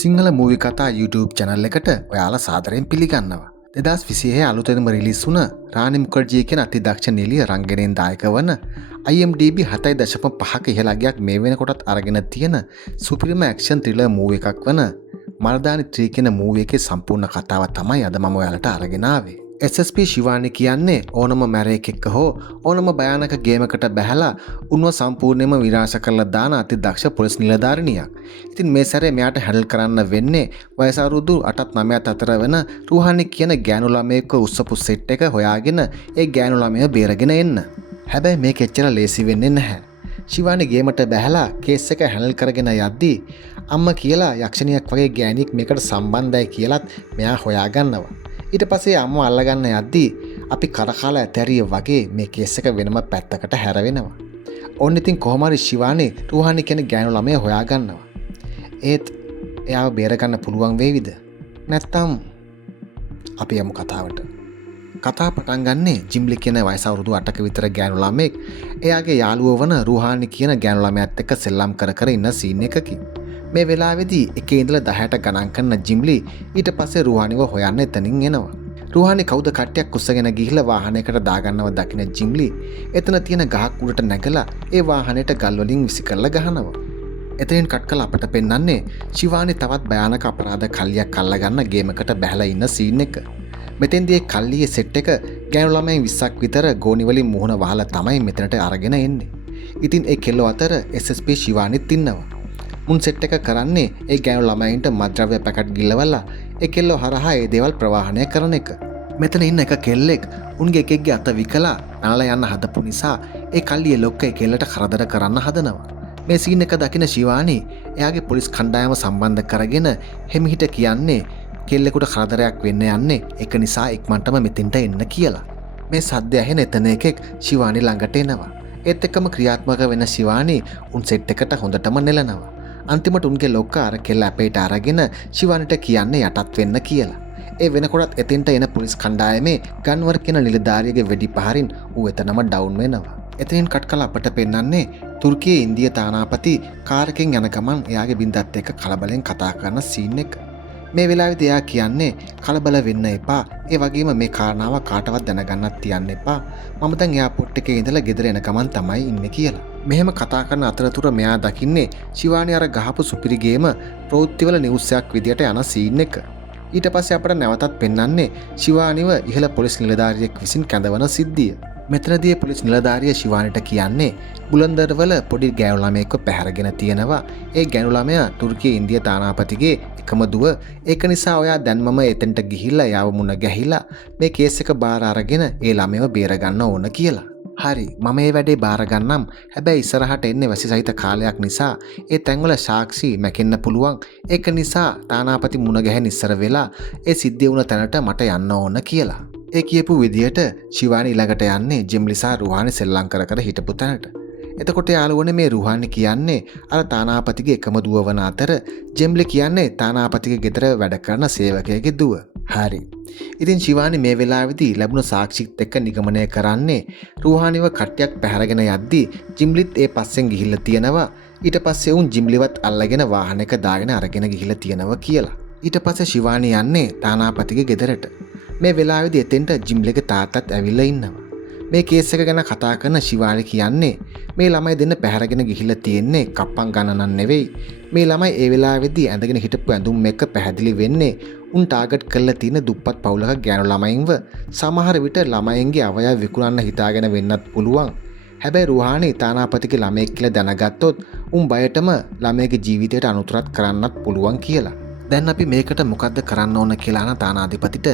Sinhala movie කතා YouTube channel එකට ඔයාලා සාදරයෙන් පිළිගන්නවා. 2026 අලුතෙන්ම රිලීස් වුණ රානි මුඛර්ජී කියන අතිදක්ෂ නිළිය රංගනයෙන් දායක වන IMDb 7.5ක ඉහළ අගයක් මේ වෙනකොටත් අරගෙන තියෙන සුපිරිම ඇක්ෂන් ත්‍රිලර් මූවි එකක් වන මර්දානි 3 කියන මූවි එකේ සම්පූර්ණ කතාව තමයි අද මම ඔයාලට අරගෙන ආවේ. SSP ශිවානි කියන්නේ ඕනම මැරයෙක් එක්ක හෝ ඕනම භයානක ගේමකට බැහැලා උන්ව සම්පූර්ණයෙන්ම විනාශ කරලා දාන අති දක්ෂ පොලිස් නිලධාරිනියක්. ඉතින් මේ සැරේ මෙයාට හැන්ඩල් කරන්න වෙන්නේ වයස අවුරුදු 8ත් 9ත් අතර වෙන රුහානි කියන ගෑනු ළමයෙක්ව උස්සපු සෙට් එක හොයාගෙන ඒ ගෑනු ළමයා බේරගෙන එන්න. හැබැයි මේක එච්චර ලේසි වෙන්නේ නැහැ. ශිවානි ගේමට බැහැලා කේස් එක හැන්ඩල් කරගෙන යද්දී අම්මා කියලා යක්ෂණියක් වගේ ගෑණියෙක් මේකට සම්බන්ධයි කියලත් මෙයා හොයාගන්නවා. ඊට පස්සේ අම්මා අල්ලගන්න යද්දී අපි කරකාලා ඇතැරිය වගේ මේ කේස් එක වෙනම පැත්තකට හැරවෙනවා. ඕන්න ඉතින් කොහොම හරි ශිවානි රුහානි කියන ගෑනු ළමයා හොයාගන්නවා. ඒත් එයාව බේරගන්න පුළුවන් වේවිද? නැත්තම් අපි යමු කතාවට. කතාව පටන් ගන්නේ ජිම්ලි කියන වයස අවුරුදු 8ක විතර ගෑනු ළමෙක් එයාගේ යාළුවෝ වන රුහානි කියන ගෑනු ළමයාත් එක්ක සෙල්ලම් කර කර ඉන්න සීන් එකකින්. මේ වෙලාවේදී එකේ ඉඳලා 10ට ගණන් කරන ජිම්ලි ඊට පස්සේ රුහානිව හොයන්න එතනින් එනවා. රුහානි කවුද කට්ටියක් කුස්සගෙන ගිහිල්ලා වාහනයකට දාගන්නව දකින ජිම්ලි එතන තියෙන ගහක් උඩට නැගලා ඒ වාහනයට ගල් වලින් විසි කරලා ගහනවා. එතනින් කට් කරලා අපට පෙන්වන්නේ ශිවානි තවත් භයානක අපරාධ කල්ලියක් අල්ලගන්න ගේමකට බැහැලා ඉන්න සීන් එක. මෙතෙන්දී කල්ලියේ සෙට් එක ගෑනු ළමයින් 20ක් විතර ගෝනි වලින් මුහුණ වහලා තමයි මෙතනට අරගෙන එන්නේ. ඉතින් ඒ කෙල්ලෝ අතර SSP ශිවානිත් ඉන්නවා. මුන් සෙට් එක කරන්නේ ඒ ගෑනු ළමයින්ට මත්ද්‍රව්‍ය පැකට් ගිල්ලවලා ඒ කෙල්ලෝ හරහා ඒ දේවල් ප්‍රවාහනය කරන එක. මෙතන ඉන්න එක කෙල්ලෙක් උන්ගේ එකෙක්ගේ අත විකලා නලලා යන්න හදපු නිසා ඒ කල්ලියේ ලොක්ක ඒ කෙල්ලට කරදර කරන්න හදනවා. මේ සීන් එක දකින ශිවානි එයාගේ පොලිස් කණ්ඩායම සම්බන්ධ කරගෙන හෙමිහිට කියන්නේ කෙල්ලෙකුට කරදරයක් වෙන්න යන්නේ ඒක නිසා ඉක්මනටම මෙතෙන්ට එන්න කියලා. මේ සද්ද ඇහෙන එතන එකෙක් ශිවානි ළඟට එනවා. ඒත් එක්කම ක්‍රියාත්මක වෙන ශිවානි උන් සෙට් එකට හොඳටම නෙලනවා. අන්තිමට උන්ගේ ලොක්කා අර කෙල්ල අපේට අරගෙන ශිවානිට කියන්නේ යටත් වෙන්න කියලා. ඒ වෙනකොටත් එතෙන්ට එන පොලිස් කණ්ඩායමේ ගන්වර් කියන නිලධාරියගේ වෙඩි පහරින් ඌ එතනම ඩවුන් වෙනවා. එතනින් කට් කළා අපට පෙන්වන්නේ තුර්කියේ ඉන්දිය තානාපති කාර් එකෙන් යන ගමන් එයාගේ බින්දත් එක්ක කලබලෙන් කතා කරන සීන් එක. මේ වෙලාවේදී එයා කියන්නේ කලබල වෙන්න එපා. ඒ වගේම මේ කාරණාව කාටවත් දැනගන්නත් තියන්න එපා. මම දැන් එයාපෝට් එකේ ඉඳලා ගෙදර එන ගමන් තමයි ඉන්නේ කියලා. මෙහෙම කතා කරන අතරතුර මෙයා දකින්නේ ශිවානි අර ගහපු සුපිරි ගේම ප්‍රවෘත්තිවල නිවුස් එකක් විදියට යන සීන් එක. ඊට පස්සේ අපට නැවතත් පෙන්වන්නේ ශිවානිව ඉහළ පොලිස් නිලධාරියෙක් විසින් කැඳවන සිද්ධිය. මෙතනදී පොලිස් නිලධාරිය ශිවානිට කියන්නේ බුලන්දරවල පොඩි ගෑනු ළමයෙක්ව පැහැරගෙන තියෙනවා. ඒ ගෑනු ළමයා තුර්කියේ ඉන්දිය තානාපතිගේ එකම දුව. ඒක නිසා ඔයා දැන්මම එතෙන්ට ගිහිල්ලා යාව මුණ ගැහිලා මේ කේස් එක බාර අරගෙන ඒ ළමයව බේර ගන්න ඕන කියලා. හරි මම මේ වැඩේ බාර ගන්නම්. හැබැයි ඉස්සරහට එන්නේ වැසි සහිත කාලයක් නිසා ඒ තැන්වල සාක්ෂි මැකෙන්න පුළුවන්. ඒක නිසා තානාපති මුණ ගැහෙන ඉස්සර වෙලා ඒ සිද්ධිය වුණ තැනට මට යන්න ඕන කියලා. ඒ කියපු විදියට ශිවානි ළඟට යන්නේ ජිම්ලිසා රුහානි සෙල්ලම් කර කර හිටපු තැනට. එතකොට යාළුවනේ මේ රුහානි කියන්නේ අර තානාපතිගේ එකම දුව වන අතර ජෙම්ලි කියන්නේ තානාපතිගේ ගෙදර වැඩ කරන සේවකයෙකුගේ දුව. හරි. ඉතින් ශිවානි මේ වෙලාවේදී ලැබුණ සාක්ෂිත් එක්ක නිගමනය කරන්නේ රුහානිව කට්ටියක් පැහැරගෙන යද්දී ජිම්ලිත් ඒ පස්සෙන් ගිහිල්ලා තියෙනවා. ඊට පස්සේ උන් ජිම්ලිවත් අල්ලගෙන වාහනයක දාගෙන අරගෙන ගිහිල්ලා තියෙනවා කියලා. ඊට පස්සේ ශිවානි යන්නේ තානාපතිගේ ගෙදරට. මේ වෙලාවේදී එතෙන්ට ජිම්ලිගේ තාත්තත් ඇවිල්ලා ඉන්නවා. මේ කේස් එක ගැන කතා කරන ශිවානි කියන්නේ මේ ළමයි දෙන්න පැහැරගෙන ගිහිල්ලා තියෙන්නේ කප්පම් ගණනක් නෙවෙයි. මේ ළමයි ඒ වෙලාවේදී ඇඳගෙන හිටපු ඇඳුම් එක පැහැදිලි වෙන්නේ උන් ටාගට් කරලා තියෙන දුප්පත් පවුලක ගෑනු ළමයින්ව. සමහර විට ළමයින්ගේ අවයව විකුණන්න හිතාගෙන වෙන්නත් පුළුවන්. හැබැයි රුහානි තානාපතිගේ ළමයෙක් කියලා දැනගත්තොත් උන් බයටම ළමයාගේ ජීවිතයට අනුතරත් කරන්නත් පුළුවන් කියලා. දැන් අපි මේකට මොකද්ද කරන්න ඕන කියලා අහන තානාධිපතිට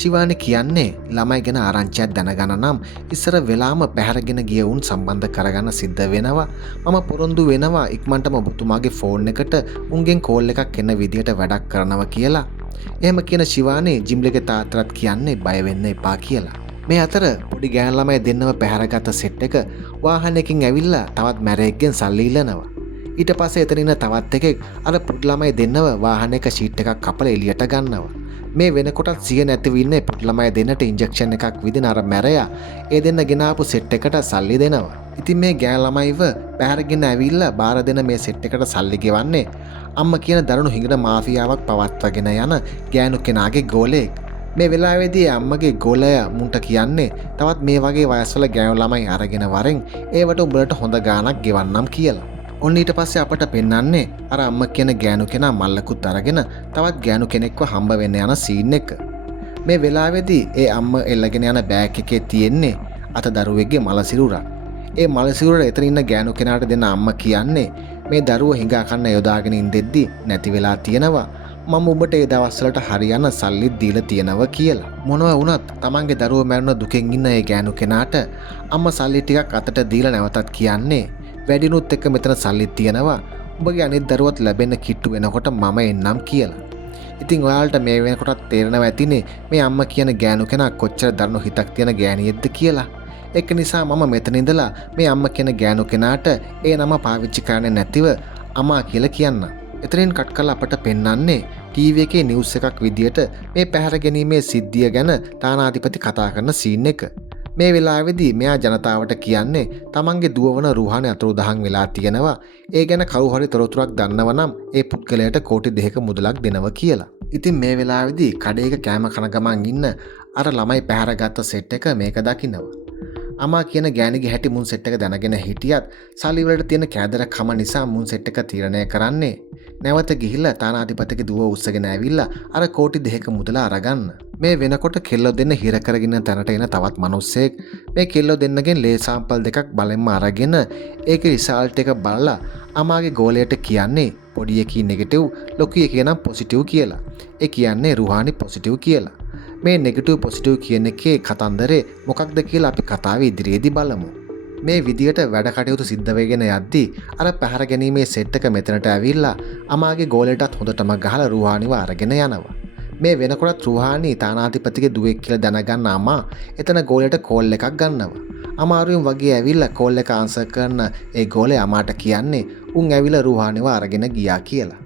ශිවානි කියන්නේ ළමයි ගැන ආරංචියක් දැනගන්න නම් ඉස්සර වෙලාම පැහැරගෙන ගිය උන් සම්බන්ධ කරගන්න සිද්ධ වෙනවා. මම පොරොන්දු වෙනවා ඉක්මනටම ඔබතුමාගේ ෆෝන් එකට උන්ගෙන් කෝල් එකක් එන විදියට වැඩක් කරනවා කියලා. එහෙම කියන ශිවානි ජිම්ලිගේ තාත්තට කියන්නේ බය වෙන්න එපා කියලා. මේ අතර පොඩි ගෑනු ළමයි දෙන්නව පැහැරගත්ත සෙට් එක වාහනයකින් ඇවිල්ලා තවත් මැරයෙක්ගෙන් සල්ලි ඉල්ලනවා. ඊට පස්සේ එතන ඉන්න තවත් එකෙක් අර පොඩි ළමයි දෙන්නව වාහනයක ෂීට් එකක් කපලා එළියට ගන්නවා. මේ වෙනකොටත් සිය නැතිව ඉන්න පොඩි ළමයි දෙන්නට ඉන්ජෙක්ෂන් එකක් විදින අර මැරයා ඒ දෙන්න ගෙනාපු සෙට් එකට සල්ලි දෙනවා. ඉතින් මේ ගෑන ළමයිව පැහැරගෙන ඇවිල්ලා බාර දෙන මේ සෙට් එකට සල්ලි ගෙවන්නේ අම්මා කියන දරුණු හිඟන මාෆියාවක් පවත්වාගෙන යන ගෑනු කෙනාගේ ගෝලයෙක්. මේ වෙලාවේදී අම්මගේ ගෝලයා මුන්ට කියන්නේ තවත් මේ වගේ වයස්වල ගෑනු ළමයි අරගෙන වරෙන් ඒවට උඹලට හොඳ ගාණක් ගෙවන්නම් කියලා. ඔන්න ඊට පස්සේ අපට පෙන්වන්නේ අර අම්මා කියන ගෑනු කෙනා මල්ලකුත් අරගෙන තවත් ගෑනු කෙනෙක්ව හම්බ වෙන්න යන සීන් එක. මේ වෙලාවේදී ඒ අම්මා එල්ලගෙන යන බෑග් එකේ තියෙන්නේ අත දරුවෙක්ගේ මල සිරුරක්. ඒ මල සිරුර එතන ඉන්න ගෑනු කෙනාට දෙන අම්මා කියන්නේ මේ දරුවෝ හිඟා කන්න යොදාගෙන ඉඳෙද්දි නැති වෙලා තියෙනවා. මම ඔබට ඒ දවස්වලට හරියන සල්ලි දීලා තියෙනවා කියලා. මොනවා වුණත් තමන්ගේ දරුවෝ මැරුණ දුකෙන් ඉන්න ඒ ගෑනු කෙනාට අම්මා සල්ලි ටිකක් අතට දීලා නැවතත් කියන්නේ වැඩිනුත් එක්ක මෙතන සල්ලි තියෙනවා. ඔබගේ අනිත් දරුවත් ලැබෙන්න කිට්ටු වෙනකොට මම එන්නම් කියලා. ඉතින් ඔයාලට මේ වෙනකොටත් තේරෙනවා ඇතිනේ මේ අම්මා කියන ගෑනු කෙනා කොච්චර දරුණු හිතක් තියෙන ගෑණියෙක්ද කියලා. ඒක නිසා මම මෙතන ඉඳලා මේ අම්මා කියන ගෑනු කෙනාට ඒ නම පාවිච්චි කරන්නේ නැතිව අමා කියලා කියන්න. එතනින් කට් කරලා අපට පෙන්වන්නේ ටීවී එකේ නිවුස් එකක් විදියට මේ පැහැර ගැනීමේ සිද්ධිය ගැන තානාධිපති කතා කරන සීන් එක. මේ වෙලාවේදී මෙයා ජනතාවට කියන්නේ තමන්ගේ දුවවන රුහානේ අතුරුදහන් වෙලා තියෙනවා. ඒ ගැන කවුරු හරි තොරතුරක් දන්නව නම් ඒ පුද්ගලයාට කෝටි 2ක මුදලක් දෙනවා කියලා. ඉතින් මේ වෙලාවේදී කඩේක කෑම කන ගමන් ඉන්න අර ළමයි පැහැරගත්ත සෙට් එක මේක දකිනවා. අමා කියන ගෑණිගේ හැටි මුන් සෙට් එක දැනගෙන හිටියත් සල්ලි වලට තියෙන කෑදරකම නිසා මුන් සෙට් එක තීරණය කරන්නේ නැවත ගිහිල්ලා තානාධිපතිගේ දුව උස්සගෙන ඇවිල්ලා අර කෝටි 2ක මුදල අරගන්න. මේ වෙනකොට කෙල්ලෝ දෙන්න හිර කරගෙන තැනට එන තවත් මිනිස්සෙක් මේ කෙල්ලෝ දෙන්නගෙන් ලේ සාම්පල් දෙකක් බලෙන්ම අරගෙන ඒකේ රිසල්ට් එක බලලා අමාගේ ගෝලයට කියන්නේ පොඩි එකී නෙගටිව් ලොකු එකේ නම් පොසිටිව් කියලා. ඒ කියන්නේ රුහානි පොසිටිව් කියලා. මේ නෙගටිව් පොසිටිව් කියන එකේ කතන්දරේ මොකක්ද කියලා අපි කතාවේ ඉදිරියේදී බලමු. මේ විදියට වැඩ කටයුතු සිද්ධ වෙගෙන යද්දී අර පැහැර ගැනීමේ සෙට් එක මෙතනට ඇවිල්ලා අමාගේ ගෝලයටත් හොඳටම ගහලා රුහානිව අරගෙන යනවා. මේ වෙනකොටත් රුහානි තානාධිපතිගේ දුවෙක් කියලා දැනගන්න අමා එතන ගෝලයට කෝල් එකක් ගන්නවා. අමාරුවෙන් වගේ ඇවිල්ලා කෝල් එක ආන්සර් කරන ඒ ගෝලයා අමාට කියන්නේ උන් ඇවිල්ලා රුහානිව අරගෙන ගියා කියලා.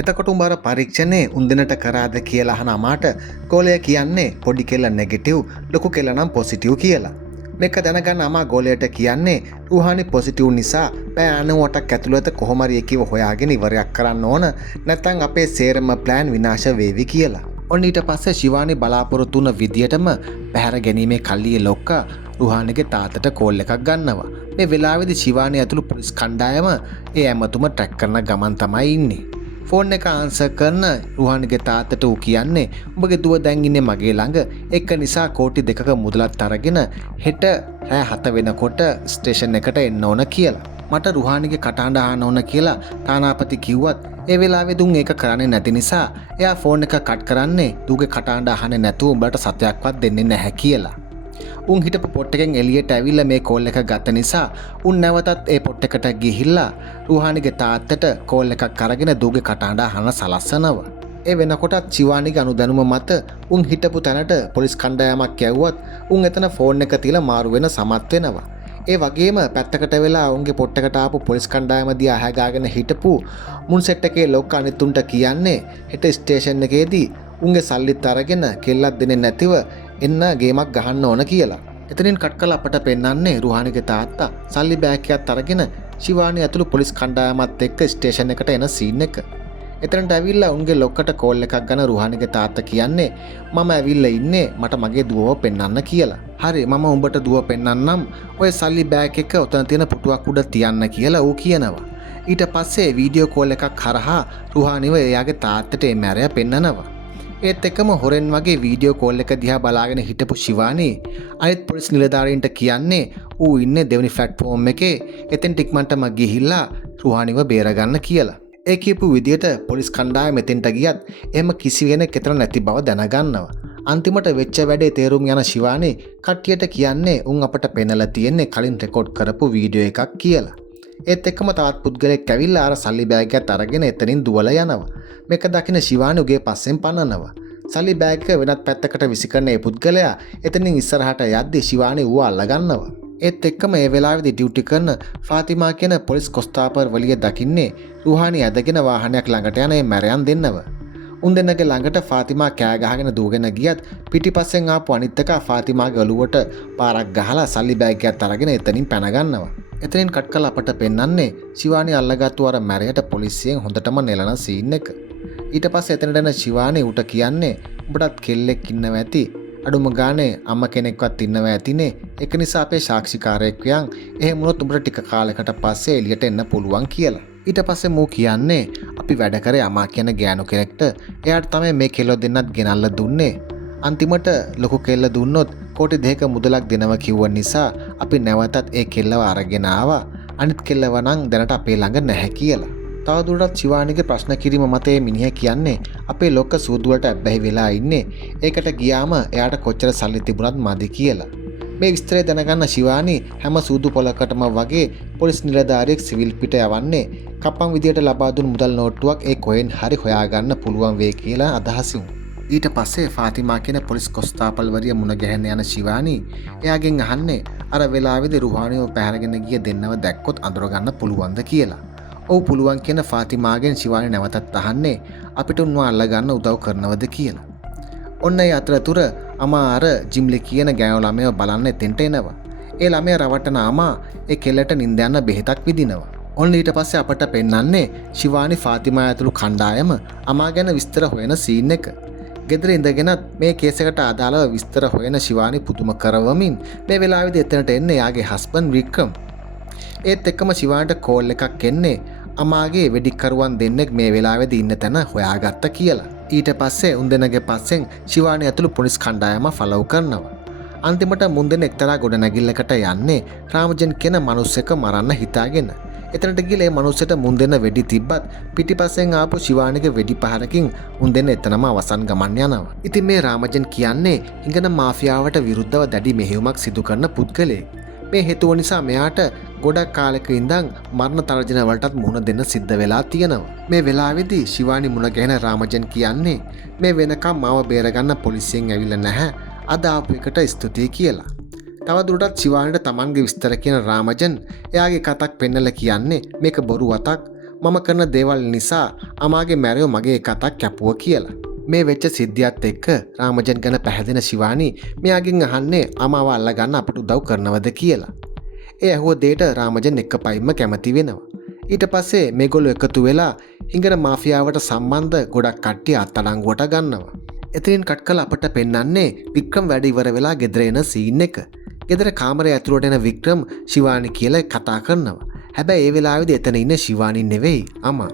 එතකොට උඹ අර පරීක්ෂණේ උන් දෙනට කරාද කියලා අහන අමාට ගෝලයා කියන්නේ පොඩි කෙල්ල නෙගටිව් ලොකු කෙල්ල නම් පොසිටිව් කියලා. මේක දැනගන්න අමා ගෝලයට කියන්නේ රුහානි පොසිටිව් නිසා පැය 98ක් ඇතුළත කොහොම හරි එකව හොයාගෙන ඉවරයක් කරන්න ඕන නැත්නම් අපේ සේරම ප්ලෑන් විනාශ වේවි කියලා. ඔන්න ඊට පස්සේ ශිවානි බලාපොරොත්තු වුණ විදියටම පැහැර ගැනීමේ කල්ලියේ ලොක්කා රුහානිගේ තාත්තට කෝල් එකක් ගන්නවා. මේ වෙලාවේදී ශිවානි ඇතුළු පොලිස් කණ්ඩායම ඒ ඇමතුම ට්‍රැක් කරන ගමන් තමයි ඉන්නේ. ෆෝන් එක ආන්සර් කරන රුහානිගේ තාත්තට ඌ කියන්නේ උඹගේ දුව දැන් ඉන්නේ මගේ ළඟ. ඒක නිසා කෝටි 2ක මුදලත් අරගෙන හෙට රෑ 7 වෙනකොට ස්ටේෂන් එකට එන්න ඕන කියලා. මට රුහානිගේ කටහඬ අහන්න ඕන කියලා තානාපති කිව්වත් ඒ වෙලාවේ දුන් ඒක කරන්නේ නැති නිසා එයා ෆෝන් එක කට් කරන්නේ දුගේ කටහඬ අහන්නේ නැතුව උඹට සතයක්වත් දෙන්නේ නැහැ කියලා. උන් හිටපු පොට් එකෙන් එළියට ඇවිල්ලා මේ කෝල් එක ගත්ත නිසා උන් නැවතත් ඒ පොට් එකට ගිහිල්ලා රුහානිගේ තාත්තට කෝල් එකක් අරගෙන දුගේ කටහඬ අහන්න සලස්සනවා. ඒ වෙනකොටත් ශිවානිගේ අනුදැනුම මත උන් හිටපු තැනට පොලිස් කණ්ඩායමක් යවුවත් උන් එතන ෆෝන් එක තියලා මාරු වෙන සමත් වෙනවා. ඒ වගේම පැත්තකට වෙලා උන්ගේ පොට් එකට ආපු පොලිස් කණ්ඩායම දිහා හැගාගෙන හිටපු මුන් සෙට් එකේ ලොක් අනිතුන්ට කියන්නේ හෙට ස්ටේෂන් එකේදී උන්ගේ සල්ලිත් අරගෙන කෙල්ලක් දෙන්නේ නැතිව එන්න ගේමක් ගහන්න ඕන කියලා. එතනින් කට් කරලා අපට පෙන්වන්නේ රුහානිගේ තාත්තා සල්ලි බෑග් එකක් අරගෙන ශිවානි ඇතුළු පොලිස් කණ්ඩායමත් එක්ක ස්ටේෂන් එකට එන සීන් එක. එතනට ඇවිල්ලා උන්ගේ ලොක්කට කෝල් එකක් ගන්න රුහානිගේ තාත්තා කියන්නේ මම ඇවිල්ලා ඉන්නේ මට මගේ දුවව පෙන්වන්න කියලා. හරි මම උඹට දුව පෙන්වන්නම්. ඔය සල්ලි බෑග් එක ඔතන තියෙන පුටුවක් උඩ තියන්න කියලා ඌ කියනවා. ඊට පස්සේ වීඩියෝ කෝල් එකක් කරහා රුහානිව එයාගේ තාත්තට මේ මැරයා පෙන්නනවා. ඒත් එක්කම හොරෙන් වගේ වීඩියෝ කෝල් එක දිහා බලාගෙන හිටපු ශිවානි අනිත් පොලිස් නිලධාරීන්ට කියන්නේ ඌ ඉන්නේ දෙවෙනි ප්ලැට්ෆෝම් එකේ එතෙන් ඉක්මනටම ගිහිල්ලා රුහානිව බේරගන්න කියලා. ඒ කියපු විදියට පොලිස් කණ්ඩායම එතෙන්ට ගියත් එහෙම කිසි කෙනෙක් එතන නැති බව දැනගන්නවා. අන්තිමට වෙච්ච වැඩේ තේරුම් යන ශිවානි කට්ටියට කියන්නේ උන් අපට පෙන්නලා තියෙන්නේ කලින් රෙකෝඩ් කරපු වීඩියෝ එකක් කියලා. ඒත් එක්කම තවත් පුද්ගලෙක් ඇවිල්ලා අර සල්ලි බෑග් එකත් අරගෙන එතනින් දුවලා යනවා. මේක දකින ශිවානි උගේ පස්සෙන් පන්නනවා. සල්ලි බෑග් එක වෙනත් පැත්තකට විසිකරන ඒ පුද්ගලයා එතනින් ඉස්සරහට යද්දී ශිවානි ඌව අල්ලගන්නවා. ඒත් එක්කම ඒ වෙලාවේදී ඩියුටි කරන ෆාතිමා කියන පොලිස් කොස්තාපර් වලිය දකින්නේ රුහානි ඇදගෙන වාහනයක් ළඟට යන මේ මැරයන් දෙන්නව. උන් දෙන්නගේ ළඟට ෆාතිමා කෑ ගහගෙන දුවගෙන ගියත් පිටිපස්සෙන් ආපු අනිත් එක ෆාතිමාගේ ඔළුවට පාරක් ගහලා සල්ලි බෑග් එකත් අරගෙන එතනින් පැන ගන්නවා. එතනින් කට් කළා අපට පෙන්වන්නේ ශිවානි අල්ලගත්තු අර මැරයට පොලිසියෙන් හොඳටම නෙලන සීන් එක. ඊට පස්සේ එතනට එන ශිවානි උට කියන්නේ උඹටත් කෙල්ලෙක් ඉන්නවා ඇති. අඩුම ගානේ අම්ම කෙනෙක්වත් ඉන්නවා ඇතිනේ. ඒක නිසා අපේ සාක්ෂිකාරයෙක් වියන් එහෙම වුණොත් උඹට ටික කාලයකට පස්සේ එළියට එන්න පුළුවන් කියලා. ඊට පස්සේ මූ කියන්නේ අපි වැඩ කරේ අමා කියන ගෑනු කෙනෙක්ට. එයාට තමයි මේ කෙල්ල දෙන්නත් ගෙනල්ලා දුන්නේ. අන්තිමට ලොකු කෙල්ල දුන්නොත් කෝටි දෙක මුදලක් දෙනවා කිව්ව නිසා අපි නැවතත් ඒ කෙල්ලව අරගෙන ආවා. අනිත් කෙල්ලව නම් දැනට අපේ ළඟ නැහැ කියලා. තවදුරටත් ශිවානිගේ ප්‍රශ්න කිරීම මත මේ මිනිහා කියන්නේ අපේ ලොක්ක සූදු වලට ඇබ්බැහි වෙලා ඉන්නේ. ඒකට ගියාම එයාට කොච්චර සල්ලි තිබුණත් මදි කියලා. මේ විස්තරය දැනගන්න ශිවානි හැම සූදු පොලකටම වගේ පොලිස් නිලධාරියෙක් සිවිල් පිට යවන්නේ කප්පම් විදියට ලබා දුන් මුදල් නෝට්ටුවක් ඒ කොහෙන් හරි හොයාගන්න පුළුවන් වෙයි කියලා අදහසින්. ඊට පස්සේ ෆාතිමා කියන පොලිස් කොස්තාපල්වරිය මුණ ගැහෙන්න යන ශිවානි එයාගෙන් අහන්නේ අර වෙලාවේදී රුහානිව පැහැරගෙන ගිය දෙන්නව දැක්කොත් අඳුරගන්න පුළුවන්ද කියලා. ඔව් පුළුවන් කියන ෆාතිමාගෙන් ශිවානි නැවතත් අහන්නේ අපිට උන්ව අල්ලගන්න උදව් කරනවද කියලා. ඔන්න ඒ අතරතුර අමා අර ජිම්ලි කියන ගෑනු ළමයව බලන්න එතෙන්ට එනවා. ඒ ළමයා රවට්ටන අමා ඒ කෙල්ලට නිින්ද යන බෙහෙතක් විදිනවා. ඔන්න ඊට පස්සේ අපට පෙන්වන්නේ ශිවානි ෆාතිමා ඇතුළු කණ්ඩායම අමා ගැන විස්තර හොයන සීන් එක. ගෙදර ඉඳගෙනත් මේ කේස් එකට අදාළව විස්තර හොයන ශිවානි පුදුම කරවමින් මේ වෙලාවේදී එතනට එන්නේ යාගේ හස්බන්ඩ් වික්‍රම්. ඒත් එක්කම ශිවානිට කෝල් එකක් එන්නේ අමාගේ වෙඩික්කරුවන් දෙන්නෙක් මේ වෙලාවේදී ඉන්න තැන හොයාගත්ත කියලා. ඊට පස්සේ උන්දෙනගේ පස්සෙන් ශිවානි ඇතුළු පොලිස් කණ්ඩායම ෆලෝ කරනවා. අන්තිමට මුන්දෙන එක්තරා ගොඩනැගිල්ලකට යන්නේ රාමජන් කියන මිනිස්සෙක් මරන්න හිතාගෙන. එතනට ගිහලා මේ මිනිස්සට මුන්දෙන වෙඩි තිබ්බත් පිටිපස්සෙන් ආපු ශිවානිගේ වෙඩි පහරකින් මුන්දෙන එතනම අවසන් ගමන් යනවා. ඉතින් මේ රාමජන් කියන්නේ හිඟන මාෆියාවට විරුද්ධව දැඩි මෙහෙයුමක් සිදු කරන පුද්ගලයෙක්. මේ හේතුව නිසා මෙයාට ගොඩක් කාලෙක ඉඳන් මරණ තර්ජන වලටත් මුහුණ දෙන්න සිද්ධ වෙලා තියෙනවා. මේ වෙලාවේදී ශිවානි මුණ ගැහෙන රාමජන් කියන්නේ මේ වෙනකම් මාව බේරගන්න පොලිසියෙන් ඇවිල්ලා නැහැ. අද ආපු එකට ස්තුතියි කියලා. තවදුරටත් ශිවානිට තමන්ගේ විස්තර කියන රාමජන් එයාගේ කතක් පෙන්නලා කියන්නේ මේක බොරු වතක්. මම කරන දේවල් නිසා අමාගේ මැරයෝ මගේ කතක් කැපුවා කියලා. මේ වෙච්ච සිද්ධියත් එක්ක රාමජන් ගැන පැහැදෙන ශිවානි මෙයාගෙන් අහන්නේ අමාව අල්ලගන්න අපට උදව් කරනවද කියලා. ඒ ඇහුව දෙයට රාමජන් එක පයින්ම කැමති වෙනවා. ඊට පස්සේ මේගොල්ලෝ එකතු වෙලා හිඟන මාෆියාවට සම්බන්ධ ගොඩක් කට්ටිය අත්අඩංගුවට ගන්නවා. එතනින් කට් කළ අපට පෙන්වන්නේ වික්‍රම් වැඩ ඉවර වෙලා ගෙදර එන සීන් එක. ගෙදර කාමරය ඇතුළට එන වික්‍රම් ශිවානි කියලා කතා කරනවා. හැබැයි ඒ වෙලාවේදී එතන ඉන්න ශිවානි නෙවෙයි අමා.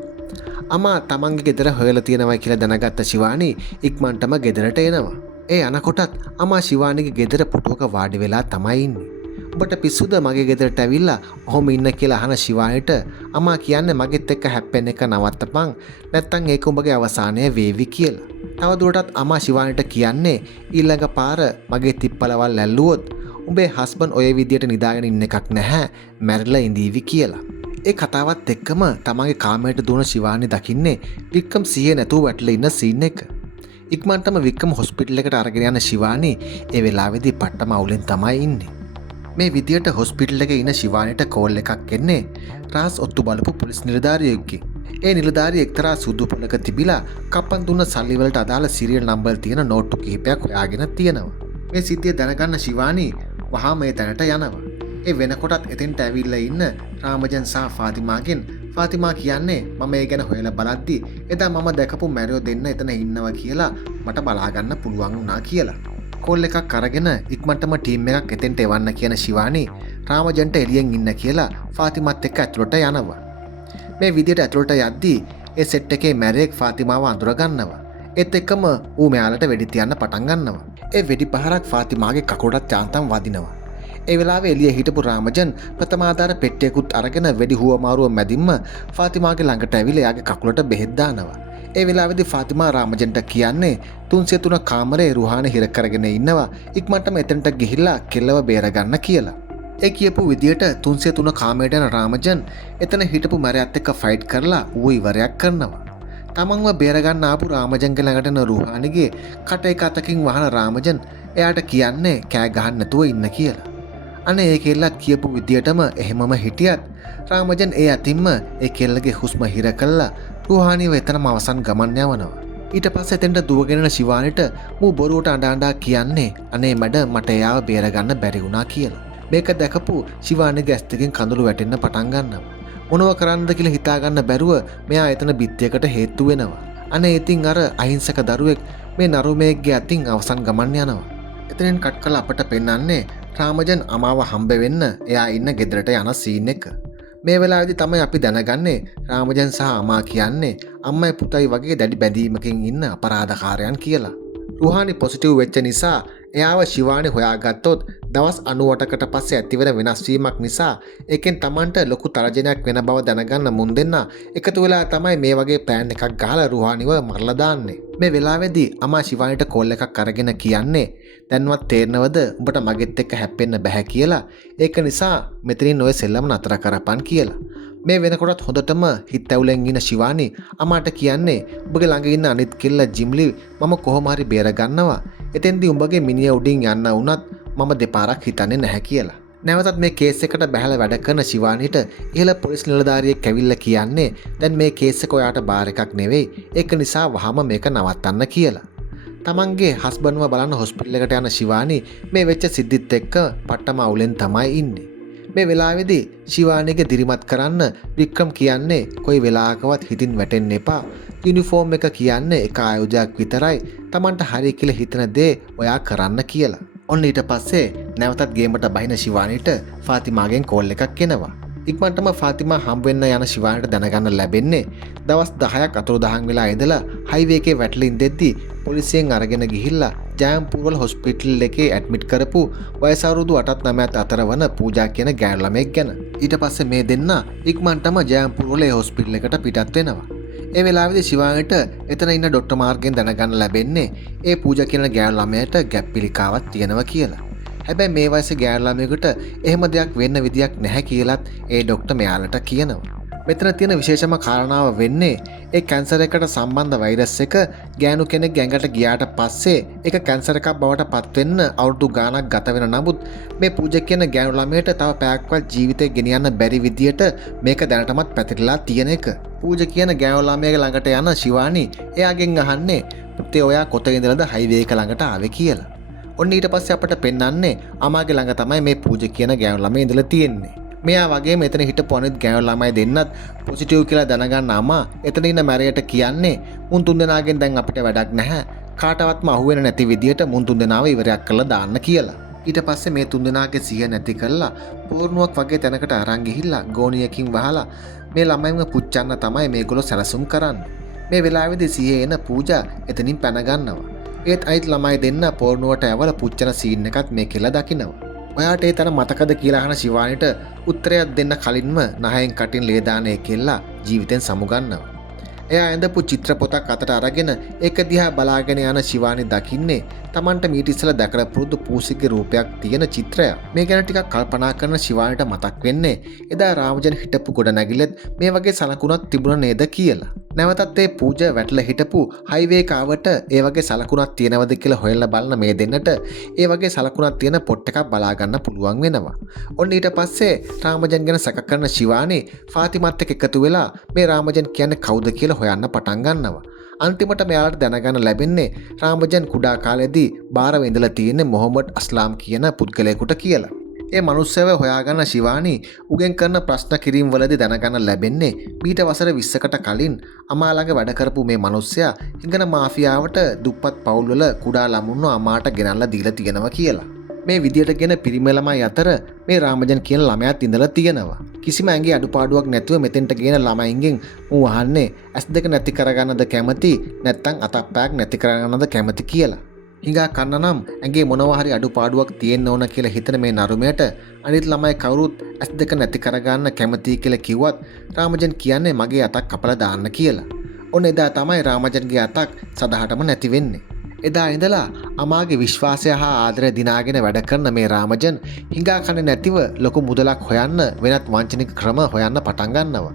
අමා තමන්ගේ ගෙදර හොයලා තියෙනවා කියලා දැනගත්ත ශිවානි ඉක්මනටම ගෙදරට එනවා. ඒ අනකොටත් අමා ශිවානිගේ ගෙදර පුටුවක වාඩි වෙලා තමයි ඉන්නේ. ඔබට පිස්සුද මගේ ගෙදරට ඇවිල්ලා ඔහොම ඉන්න කියලා අහන ශිවානිට අමා කියන්නේ මගෙත් එක්ක හැප්පෙන එක නවත්තපන් නැත්තම් ඒක උඹගේ අවසානය වේවි කියලා. තවදුරටත් අමා ශිවානිට කියන්නේ ඊළඟ පාර මගේ තිප්පලවල් ඇල්ලුවොත් උඹේ හස්බන්ඩ් ඔය විදියට නිදාගෙන ඉන්න එකක් නැහැ මැරිලා ඉඳීවි කියලා. ඒ කතාවත් එක්කම තමන්ගේ කාමරයට දුවන ශිවානි දකින්නේ වික්‍රම් සිහිය නැතුව වැටලා ඉන්න සීන් එක. ඉක්මනටම වික්‍රම් හොස්පිටල් එකට අරගෙන යන ශිවානි ඒ වෙලාවේදී පට්ටම අවුලෙන් තමයි ඉන්නේ. මේ විදියට හොස්පිටල් එකේ ඉන්න ශිවානිට කෝල් එකක් එන්නේ රාස් ඔත්තු බලපු පොලිස් නිලධාරියෙක්ගේ. ඒ නිලධාරිය එක්තරා සුදු පොලක තිබිලා කප්පන් දුන්න සල්ලි වලට අදාළ සිරියල් නම්බර් තියෙන නෝට්ටු කිහිපයක් හොයාගෙන තියෙනවා. මේ සිද්ධිය දැනගන්න ශිවානි වහා මේ තැනට යනවා. ඒ වෙනකොටත් එතෙන්ට ඇවිල්ලා ඉන්න රාමජන් සහ ෆාතිමාගෙන් ෆාතිමා කියන්නේ මම ඒ ගැන හොයලා බලද්දි එදා මම දැකපු මැරියෝ දෙන්න එතන ඉන්නවා කියලා මට බලාගන්න පුළුවන් වුණා කියලා. කෝල් එකක් අරගෙන ඉක්මනටම ටීම් එකක් එතෙන්ට එවන්න කියන ශිවානි රාමජන්ට එළියෙන් ඉන්න කියලා ෆාතිමාත් එක්ක ඇතුළට යනවා. මේ විදියට ඇතුළට යද්දී ඒ සෙට් එකේ මැරියෙක් ෆාතිමාව අඳුර ගන්නවා. ඒත් එක්කම ඌ මෙයාලට වෙඩි තියන්න පටන් ගන්නවා. ඒ වෙඩි පහරක් ෆාතිමාගේ කකුලට යාන්තම් වදිනවා. ඒ වෙලාවේ එළිය හිටපු රාමජන් ප්‍රථමාධාර පෙට්ටියකුත් අරගෙන වෙඩි හුවමාරුව මැදින්ම ෆාතිමාගේ ළඟට ඇවිල්ලා එයාගේ කකුලට බෙහෙත් දානවා. ඒ වෙලාවේදී ෆාතිමා රාමජන්ට කියන්නේ 303 කාමරේ රුහාන හිර කරගෙන ඉන්නවා ඉක්මනටම එතනට ගිහිල්ලා කෙල්ලව බේරගන්න කියලා. ඒ කියපු විදියට 303 කාමරේට යන රාමජන් එතන හිටපු මැරයත් එක්ක ෆයිට් කරලා ඌ ඉවරයක් කරනවා. තමන්ව බේරගන්න ආපු රාමජන්ගේ ළඟට එන රුහානිගේ කට එක අතකින් වහන රාමජන් එයාට කියන්නේ කෑ ගහන්න නැතුව ඉන්න කියලා. අනේ ඒ කෙල්ලත් කියපු විදියටම එහෙමම හිටියත් රාමජන් ඒ අතින්ම ඒ කෙල්ලගේ හුස්ම හිර කළා රුහානිව එතනම අවසන් ගමන් යවනවා. ඊට පස්සේ එතෙන්ට දුවගෙන ශිවානිට මූ බොරුවට අඬ අඬා කියන්නේ අනේ මැඩ මට එයාව බේරගන්න බැරි වුණා කියලා. මේක දැකපු ශිවානිගේ ඇස් දෙකෙන් කඳුළු වැටෙන්න පටන් ගන්නවා. මොනව කරන්නද කියලා හිතාගන්න බැරුව මෙයා එතන බිත්තියකට හේතු වෙනවා. අනේ ඉතින් අර අහිංසක දරුවෙක් මේ නරුමේගේ අතින් අවසන් ගමන් යනවා. එතනින් කට් කරලා අපට පෙන්වන්නේ රාමජන් අමාව හම්බ වෙන්න එයා ඉන්න ගෙදරට යන සීන් එක. මේ වෙලාවේදී තමයි අපි දැනගන්නේ රාමජන් සහ අමා කියන්නේ අම්මයි පුතයි වගේ දැඩි බැඳීමකින් ඉන්න අපරාධකාරයන් කියලා. රුහානි පොසිටිව් වෙච්ච නිසා එයාව ශිවානි හොයාගත්තොත් දවස් 98කට පස්සේ ඇතිවෙන වෙනස් වීමක් නිසා ඒකෙන් Tamanට ලොකු තරජනයක් වෙන බව දැනගන්න මුන් දෙන්න එකතු වෙලා තමයි මේ වගේ ප්ලෑන් එකක් ගහලා රුහානිව මරලා දාන්නේ. මේ වෙලාවේදී අමා ශිවානිට කෝල් එකක් අරගෙන කියන්නේ දැන්වත් තේරෙනවද උඹට මගෙත් එක්ක හැප්පෙන්න බෑ කියලා. ඒක නිසා මෙතනින් ඔය සෙල්ලම නතර කරපන් කියලා. මේ වෙනකොටත් හොඳටම හිත ඇවුලෙන් ඉන්න ශිවානි අමාට කියන්නේ උඹගේ ළඟ ඉන්න අනිත් කෙල්ල ජිම්ලි මම කොහොම හරි බේර ගන්නවා. එතෙන්දී උඹගේ මිනිහ උඩින් යන්න වුණත් මම දෙපාරක් හිතන්නේ නැහැ කියලා. නැවතත් මේ කේස් එකට බැහැලා වැඩ කරන ශිවානිට ඉහළ පොලිස් නිලධාරියෙක් ඇවිල්ලා කියන්නේ දැන් මේ කේස් එක ඔයාට බාර එකක් නෙවෙයි. ඒක නිසා වහම මේක නවත්තන්න කියලා. තමන්ගේ හස්බන්ව බලන්න හොස්පිටල් එකට යන ශිවානි මේ වෙච්ච සිද්ධිත් එක්ක පට්ටම අවුලෙන් තමයි ඉන්නේ. මේ වෙලාවේදී ශිවානිගේ දිරිමත් කරන්න වික්‍රම් කියන්නේ කොයි වෙලාවකවත් හිතින් වැටෙන්න එපා. යුනිෆෝම් එක කියන්නේ එක ආයුධයක් විතරයි. Tamanට හරි කියලා හිතන දේ ඔයා කරන්න කියලා. ඔන්න ඊට පස්සේ නැවතත් ගේමට බහින ශිවානිට ෆාතිමාගෙන් කෝල් එකක් එනවා. ඉක්මනටම ෆාතිමා හම්බ වෙන්න යන ශිවානිට දැනගන්න ලැබෙන්නේ දවස් 10ක් අතුරුදහන් වෙලා ඉඳලා හයිවේ එකේ වැටලා ඉඳෙද්දි පොලිසියෙන් අරගෙන ගිහිල්ලා ජයම්පූර්වල හොස්පිටල් එකේ ඇඩ්මිට් කරපු වයස අවුරුදු 8ත් 9ත් අතර වන පූජා කියන ගෑනු ළමෙක් ගැන. ඊට පස්සේ මේ දෙන්න ඉක්මනටම ජයම්පූර්වල ඒ හොස්පිටල් එකට පිටත් වෙනවා. ඒ වෙලාවේදී ශිවානිට එතන ඉන්න ડોක්ටර් මාර්ගෙන් දැනගන්න ලැබෙන්නේ ඒ පූජා කියන ගෑනු ළමයාට ගැප් පිළිකාවක් තියෙනවා කියලා. හැබැයි මේ වයසේ ගෑනු ළමයෙකුට එහෙම දෙයක් වෙන්න විදියක් නැහැ කියලත් ඒ ડોක්ටර් මෙයාලට කියනවා. මෙතන තියෙන විශේෂම කාරණාව වෙන්නේ ඒ කැන්සර් එකට සම්බන්ධ වෛරස් එක ගෑනු කෙනෙක් ඇඟට ගියාට පස්සේ ඒක කැන්සර් එකක් බවට පත් වෙන්න අවුරුදු ගාණක් ගත වෙන නමුත් මේ පූජා කියන ගෑනු ළමයට තව පැයක්වත් ජීවිතේ ගෙනියන්න බැරි විදියට මේක දැනටමත් පැතිරලා තියෙන එක. පූජා කියන ගෑනු ළමයාගේ ළඟට යන ශිවානි එයාගෙන් අහන්නේ පුතේ ඔයා කොතේ ඉඳලාද හයිවේ එක ළඟට ආවේ කියලා. ඔන්න ඊට පස්සේ අපට පෙන්වන්නේ අමාගේ ළඟ තමයි මේ පූජා කියන ගෑනු ළමයා ඉඳලා තියෙන්නේ. මෙයා වගේ මෙතන හිටපු අනිත් ගෑනු ළමයි දෙන්නත් පොසිටිව් කියලා දැනගන්න අමා එතන ඉන්න මැරයට කියන්නේ මුන් තුන්දෙනාගෙන් දැන් අපිට වැඩක් නැහැ. කාටවත්ම අහුවෙන්නේ නැති විදියට මුන් තුන්දෙනාව ඉවරයක් කරලා දාන්න කියලා. ඊට පස්සේ මේ තුන්දෙනාගේ සිහිය නැති කරලා පෝර්ණුවක් වගේ තැනකට අරන් ගිහිල්ලා ගෝණියකින් වහලා මේ ළමයින්ව පුච්චන්න තමයි මේගොල්ලෝ සැලසුම් කරන්නේ. මේ වෙලාවේදී සිහියේ එන පූජා එතනින් පැන ගන්නවා. ඒත් අයිත් ළමයි දෙන්න පෝර්ණුවට ඇවලා පුච්චන සීන් එකත් මේ කියලා දකිනවා. ඔයාට ඒ තන මතකද කියලා අහන ශිවානිට උත්තරයක් දෙන්න කලින්ම නහයෙන් කටින් ලේ දාන එකෙල්ලා ජීවිතෙන් සමුගන්නවා. එයා ඇඳපු චිත්‍ර පොතක් අතට අරගෙන ඒක දිහා බලාගෙන යන ශිවානි දකින්නේ Tamanට මීට ඉස්සෙල්ලා දැකලා පුරුදු පූසිගේ රූපයක් තියෙන චිත්‍රයක්. මේ ගැන ටිකක් කල්පනා කරන ශිවානිට මතක් වෙන්නේ එදා රාමජන් හිටපු ගොඩ නැගිල්ලත් මේ වගේ සලකුණක් තිබුණා නේද කියලා. නැවතත් ඒ පූජා වැටලා හිටපු හයිවේ එක ආවට ඒ වගේ සලකුණක් තියෙනවද කියලා හොයලා බලන මේ දෙන්නට ඒ වගේ සලකුණක් තියෙන පොට් එකක් බලා ගන්න පුළුවන් වෙනවා. ඔන්න ඊට පස්සේ රාමජන් ගැන සැක කරන ශිවානි ෆාතිමත් එක්ක එකතු වෙලා මේ රාමජන් කියන්නේ කවුද කියලා හොයන්න පටන් ගන්නවා. අන්තිමට මෙයාලට දැනගන්න ලැබෙන්නේ රාමජන් කුඩා කාලේදී බාරව ඉඳලා තියෙන්නේ මොහොමඩ් අස්ලාම් කියන පුද්ගලයෙකුට කියලා. ඒ මනුස්සයව හොයාගන්න ශිවානි උගෙන් කරන ප්‍රශ්න කිරීම් වලදී දැනගන්න ලැබෙන්නේ මීට වසර 20කට කලින් අමා ළඟ වැඩ කරපු මේ මනුස්සයා හිඟන මාෆියාවට දුප්පත් පවුල්වල කුඩා ළමුන්ව අමාට ගෙනල්ලා දීලා තියෙනවා කියලා. මේ විදියට ගෙන පිරිමි ළමයි අතර මේ රාමජන් කියන ළමයාත් ඉඳලා තියෙනවා. කිසිම ඇඟේ අඩුපාඩුවක් නැතුව මෙතෙන්ට ගෙන ළමයින්ගෙන් ඌ අහන්නේ ඇස් දෙක නැති කරගන්නද කැමති නැත්නම් අතප්පයක් නැති කරගන්නද කැමති කියලා. හිඟා කන්න නම් ඇඟේ මොනවා හරි අඩුපාඩුවක් තියෙන්න ඕන කියලා හිතන මේ නරුමයට අනිත් ළමයි කවුරුත් ඇස් දෙක නැති කරගන්න කැමතියි කියලා කිව්වත් රාමජන් කියන්නේ මගේ අතක් කපලා දාන්න කියලා. ඔන්න එදා තමයි රාමජන්ගේ අතක් සදහටම නැති වෙන්නේ. එදා ඉඳලා අමාගේ විශ්වාසය හා ආදරය දිනාගෙන වැඩ කරන මේ රාමජන් හිඟා කන්නේ නැතිව ලොකු මුදලක් හොයන්න වෙනත් වංචනික ක්‍රම හොයන්න පටන් ගන්නවා.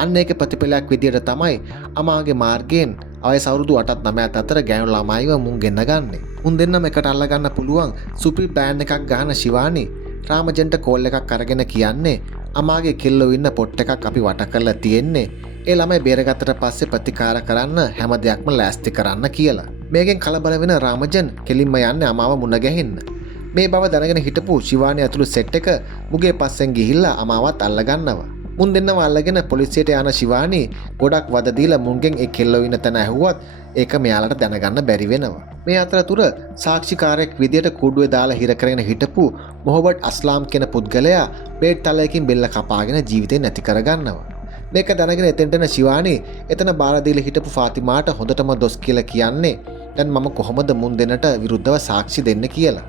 අන්න ඒකේ ප්‍රතිඵලයක් විදියට තමයි අමාගේ මාර්ගයෙන් අවයස අවුරුදු 8ත් 9ත් අතර ගෑනු ළමයිව මුන් ගෙන්න ගන්නෙ. මුන් දෙන්නම එකට අල්ල ගන්න පුළුවන් සුපිරි ප්ලෑන් එකක් ගහන ශිවානි රාමජන්ට කෝල් එකක් අරගෙන කියන්නේ අමාගේ කෙල්ලෝ ඉන්න පොට් එකක් අපි වට කරලා තියෙන්නේ. ඒ ළමයි බේරගත්තට පස්සේ ප්‍රතිකාර කරන්න හැම දෙයක්ම ලෑස්ති කරන්න කියලා. මේකෙන් කලබල වෙන රාමජන් කෙලින්ම යන්නේ අමාව මුණ ගැහෙන්න. මේ බව දැනගෙන හිටපු ශිවානි ඇතුළු සෙට් එක මුගේ පස්සෙන් ගිහිල්ලා අමාවත් අල්ලගන්නවා. මුන් දෙන්නම අල්ලගෙන පොලිසියට යන ශිවානි ගොඩක් වද දීලා මුන්ගෙන් ඒ කෙල්ලෝ ඉන්න තැන ඇහුවත් ඒක මෙයාලට දැනගන්න බැරි වෙනවා. මේ අතරතුර සාක්ෂිකාරයෙක් විදියට කුඩුවේ දාලා හිර කරගෙන හිටපු මොහොබට් අස්ලාම් කියන පුද්ගලයා බ්ලේඩ් තලයකින් බෙල්ල කපාගෙන ජීවිතේ නැති කරගන්නවා. මේක දැනගෙන එතෙන්ට එන ශිවානි එතන බාර දීලා හිටපු ෆාතිමාට හොඳටම දොස් කියලා කියන්නේ දැන් මම කොහොමද මුන් දෙන්නට විරුද්ධව සාක්ෂි දෙන්න කියලා.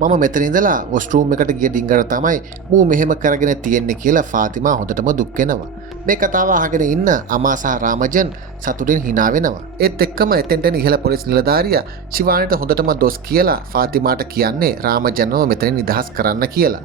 මම මෙතන ඉඳලා වොෂ්රූම් එකට ගිය ඩිංගර තමයි මූ මෙහෙම කරගෙන තියෙන්නේ කියලා ෆාතිමා හොඳටම දුක් වෙනවා. මේ කතාව අහගෙන ඉන්න අමා සහ රාමජන් සතුටින් hina වෙනවා. ඒත් එක්කම එතෙන්ට එන ඉහළ පොලිස් නිලධාරියා ශිවානිට හොඳටම දොස් කියලා ෆාතිමාට කියන්නේ රාමජන්ව මෙතනින් නිදහස් කරන්න කියලා.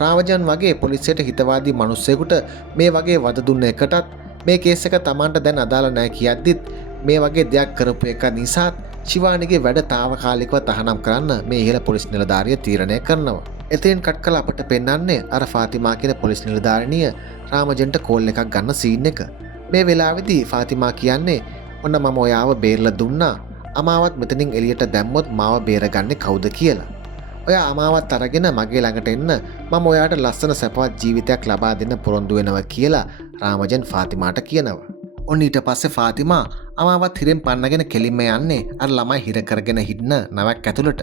රාමජන් වගේ පොලිසියට හිතවාදී මිනිස්සෙකුට මේ වගේ වද දුන්න එකටත් මේ කේස් එක Tamanට දැන් අදාළ නැහැ කියද්දිත් මේ වගේ දෙයක් කරපු එක නිසා ශිවානිගේ වැඩ తాවකාලිකව තහනම් කරන්න මේ ඉහළ පොලිස් නිලධාරිය තීරණය කරනවා. එතෙන් කට් කළ අපට පෙන්වන්නේ අර ෆාතිමා කියන පොලිස් නිලධාරිනිය රාමජන්ට කෝල් එකක් ගන්න සීන් එක. මේ වෙලාවේදී ෆාතිමා කියන්නේ ඔන්න මම ඔයාව බේරලා දුන්නා. අමාවත් මෙතනින් එළියට දැම්මොත් මාව බේරගන්නේ කවුද කියලා. ඔයා අමාවත් අරගෙන මගේ ළඟට එන්න මම ඔයාට ලස්සන සැපවත් ජීවිතයක් ලබා දෙන්න පොරොන්දු වෙනවා කියලා රාමජන් ෆාතිමාට කියනවා. ඔන්න ඊට පස්සේ ෆාතිමා අමාවත් හිරෙන් පන්නගෙන කෙලින්ම යන්නේ අර ළමයි හිර කරගෙන හිටන නැවක් ඇතුළට.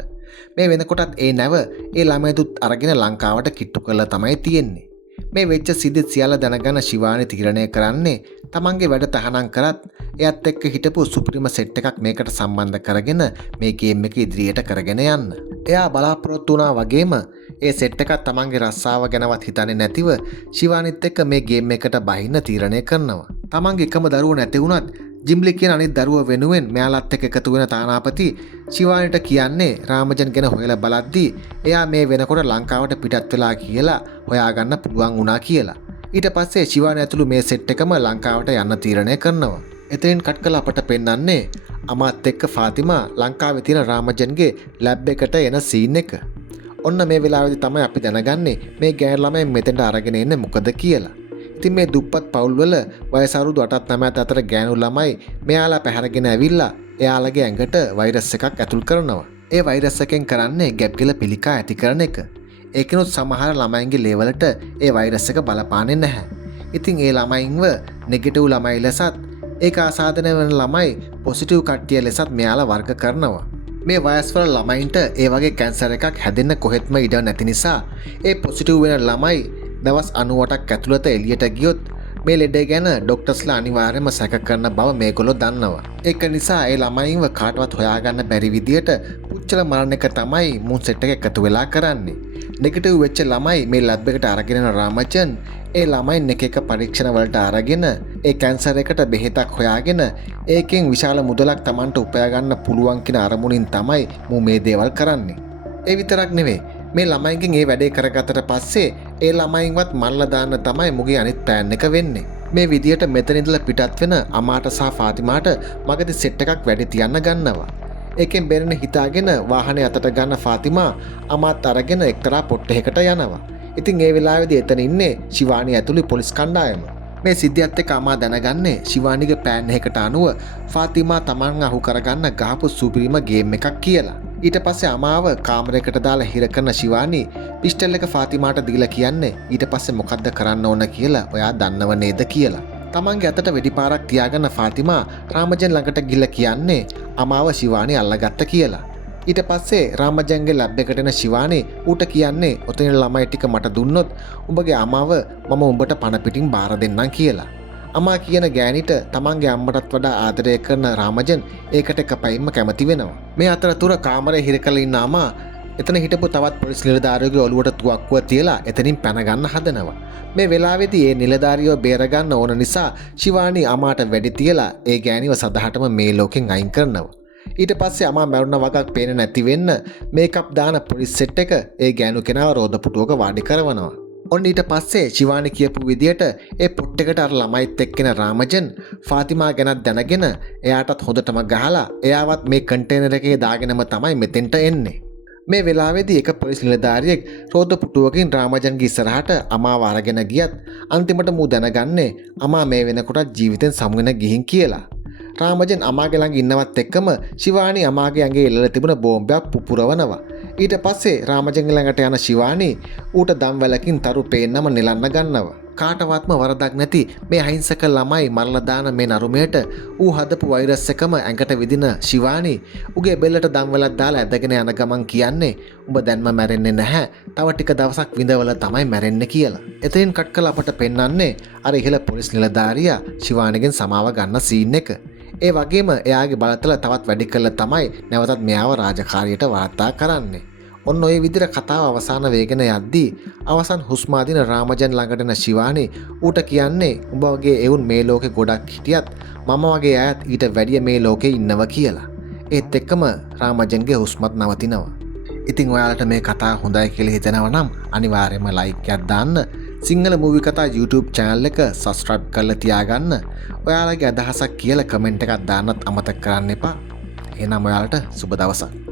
මේ වෙනකොටත් ඒ නැව ඒ ළමයිදුත් අරගෙන ලංකාවට කිට්ටු කරලා තමයි තියෙන්නේ. මේ වෙච්ච සිද්ධි සියල්ල දැනගන්න ශිවානි තීරණය කරන්නේ තමන්ගේ වැඩ තහනම් කරත් එයත් එක්ක හිටපු සුපිරිම සෙට් එකක් මේකට සම්බන්ධ කරගෙන මේ ගේම් එක ඉදිරියට කරගෙන යන්න. එයා බලාපොරොත්තු වුණා වගේම ඒ සෙට් එකත් තමන්ගේ රස්සාව ගැනවත් හිතන්නේ නැතිව ශිවානිත් එක්ක මේ ගේම් එකට බහින්න තීරණය කරනවා. තමන්ගේ එකම දරුවෝ නැති වුණත් ජිම්ලි කියන අනිත් දරුවා වෙනුවෙන් මෙයාලත් එක්ක එකතු වෙන තානාපති ශිවානිට කියන්නේ රාමජන් ගැන හොයලා බලද්දී එයා මේ වෙනකොට ලංකාවට පිටත් වෙලා කියලා හොයාගන්න පුළුවන් වුණා කියලා. ඊට පස්සේ ශිවානි ඇතුළු මේ සෙට් එකම ලංකාවට යන්න තීරණය කරනවා. එතෙන් කට් කළ අපට පෙන්වන්නේ අමාත් එක්ක ෆාතිමා ලංකාවේ තියෙන රාමජන්ගේ ලැබ් එකට එන සීන් එක. ඔන්න මේ වෙලාවේදී තමයි අපි දැනගන්නේ මේ ගෑනු ළමයි මෙතෙන්ට අරගෙන එන්නේ මොකද කියලා. ඉතින් මේ දුප්පත් පවුල්වල වයස අවුරුදු 8ත් 9ත් අතර ගෑනු ළමයි මෙයාලා පැහැරගෙන ඇවිල්ලා එයාලගේ ඇඟට වෛරස් එකක් ඇතුල් කරනවා. ඒ වෛරස් එකෙන් කරන්නේ ගැප්ගල පිළිකා ඇති කරන එක. ඒකිනුත් සමහර ළමයින්ගේ ලේවලට ඒ වෛරස් එක බලපාන්නේ නැහැ. ඉතින් ඒ ළමයින්ව නෙගටිව් ළමයි ලෙසත් ඒක ආසාදනය වෙන ළමයි පොසිටිව් කට්ටිය ලෙසත් මෙයාලා වර්ග කරනවා. මේ වයස්වල ළමයින්ට ඒ වගේ කැන්සර් එකක් හැදෙන්න කොහෙත්ම ඉඩ නැති නිසා ඒ පොසිටිව් වෙන ළමයි දවස් 98ක් ඇතුළත එළියට ගියොත් මේ ලෙඩ ගැන ඩොක්ටර්ස්ලා අනිවාර්යයෙන්ම සැක කරන බව මේගොල්ලෝ දන්නවා. ඒක නිසා ඒ ළමයින්ව කාටවත් හොයාගන්න බැරි විදියට පුච්චල මරණ එක තමයි මුන් සෙට් එක එකතු වෙලා කරන්නේ. නෙගටිව් වෙච්ච ළමයි මේ ලැබ් එකට අරගෙන යන රාමචන් ඒ ළමයින් එක එක පරීක්ෂණ වලට අරගෙන ඒ කැන්සර් එකට බෙහෙතක් හොයාගෙන ඒකෙන් විශාල මුදලක් Tamanට උපයා ගන්න පුළුවන් කියන අරමුණින් තමයි මු මේ දේවල් කරන්නේ. ඒ විතරක් නෙවෙයි මේ ළමයින්ගෙන් ඒ වැඩේ කරගත්තට පස්සේ ඒ ළමයින්වත් මල්ලා දාන්න තමයි මුගේ අනිත් ප්ලෑන් එක වෙන්නේ. මේ විදියට මෙතන ඉඳලා පිටත් වෙන අමාට සහ ෆාතිමාට මගදී සෙට් එකක් වැඩි තියන්න ගන්නවා. ඒකෙන් බෙරෙන හිතාගෙන වාහනේ අතට ගන්න ෆාතිමා අමාත් අරගෙන එක්තරා පොට්ටයකට යනවා. ඉතින් ඒ වෙලාවේදී එතන ඉන්නේ ශිවානි ඇතුළු පොලිස් කණ්ඩායම. මේ සිද්ධියත් එක්ක අමා දැනගන්නේ ශිවානිගේ ප්ලෑන් එකකට අනුව ෆාතිමා තමන් අහු කරගන්න ගහපු සුපිරිම ගේම් එකක් කියලා. ඊට පස්සේ අමාව කාමරයකට දාලා හිර කරන ශිවානි පිස්ටල් එක ෆාතිමාට දීලා කියන්නේ ඊට පස්සේ මොකද්ද කරන්න ඕන කියලා ඔයා දන්නව නේද කියලා. තමන්ගේ අතට වෙඩි පාරක් තියාගන්න ෆාතිමා රාමජන් ළඟට ගිහිල්ලා කියන්නේ අමාව ශිවානි අල්ලගත්ත කියලා. ඊට පස්සේ රාමජන්ගේ ලැබ් එකට එන ශිවානි ඌට කියන්නේ ඔතන ළමයි ටික මට දුන්නොත් උඹගේ අමාව මම උඹට පණ පිටින් බාර දෙන්නම් කියලා. අමා කියන ගෑනිට තමන්ගේ අම්මටත් වඩා ආදරය කරන රාමජන් ඒකට එකපයින්ම කැමති වෙනවා. මේ අතරතුර කාමරේ හිර කරලා ඉන්න අමා එතන හිටපු තවත් පොලිස් නිලධාරියෙකුගේ ඔළුවට තුවක්කුව තියලා එතනින් පැන ගන්න හදනවා. මේ වෙලාවේදී ඒ නිලධාරියව බේර ගන්න ඕන නිසා ශිවානි අමාට වැඩි තියලා ඒ ගෑනිව සදහටම මේ ලෝකෙන් අයින් කරනවා. ඊට පස්සේ අමා මැරුණ වගක් පේන නැති වෙන්න මේකප් දාන පොලිස් සෙට් එක ඒ ගෑනු කෙනාව රෝද පුටුවක වාඩි කරවනවා. ඔන්න ඊට පස්සේ ශිවානි කියපු විදියට ඒ පොට්ටෙකට අර ළමයිත් එක්කෙන රාමජන් ෆාතිමා ගැනත් දැනගෙන එයාටත් හොඳටම ගහලා එයාවත් මේ කන්ටේනර් එකේ දාගෙනම තමයි මෙතෙන්ට එන්නේ. මේ වෙලාවේදී එක පොලිස් නිලධාරියෙක් රෝද පුටුවකින් රාමජන්ගේ ඉස්සරහට අමාව අරගෙන ගියත් අන්තිමට මූ දැනගන්නේ අමා මේ වෙනකොටත් ජීවිතෙන් සමුගෙන ගිහින් කියලා. රාමජන් අමාගේ ළඟ ඉන්නවත් එක්කම ශිවානි අමාගේ ඇඟේ එල්ලලා තිබුණ බෝම්බයක් පුපුරවනවා. ඊට පස්සේ රාමජංග ළඟට යන ශිවානි ඌට දම්වැලකින් තරු පේන්නම නෙලන්න ගන්නවා. කාටවත්ම වරදක් නැති මේ අහිංසක ළමයි මරලා දාන මේ නරුමයට ඌ හදපු වෛරස් එකම ඇඟට විදින ශිවානි උගේ බෙල්ලට දම්වැලක් දාලා ඇදගෙන යන ගමන් කියන්නේ උඹ දැන්ම මැරෙන්නේ නැහැ. තව ටික දවසක් විඳවල තමයි මැරෙන්නේ කියලා. එතනින් කට් කළ අපට පෙන්වන්නේ අර ඉහළ පොලිස් නිලධාරියා ශිවානිගෙන් සමාව ගන්න සීන් එක. ඒ වගේම එයාගේ බලතල තවත් වැඩි කළා තමයි නැවතත් මෙයාව රාජකාරියට වාර්තා කරන්නේ. ඔන්න ඔය විදිහට කතාව අවසාන වේගෙන යද්දී අවසන් හුස්ම අදින රාමජන් ළඟට එන ශිවානි ඌට කියන්නේ උඹ වගේ එවුන් මේ ලෝකේ ගොඩක් හිටියත් මම වගේ අයත් ඊට වැඩිය මේ ලෝකේ ඉන්නවා කියලා. ඒත් එක්කම රාමජන්ගේ හුස්මත් නවතිනවා. ඉතින් ඔයාලට මේ කතාව හොඳයි කියලා හිතෙනවා නම් අනිවාර්යයෙන්ම ලයික් එකක් දාන්න. සිංහල මූවි කතා YouTube channel එක subscribe කරලා තියාගන්න. ඔයාලගේ අදහසක් කියලා කමෙන්ට් එකක් දාන්නත් අමතක කරන්න එපා. එහෙනම් ඔයාලට සුබ දවසක්.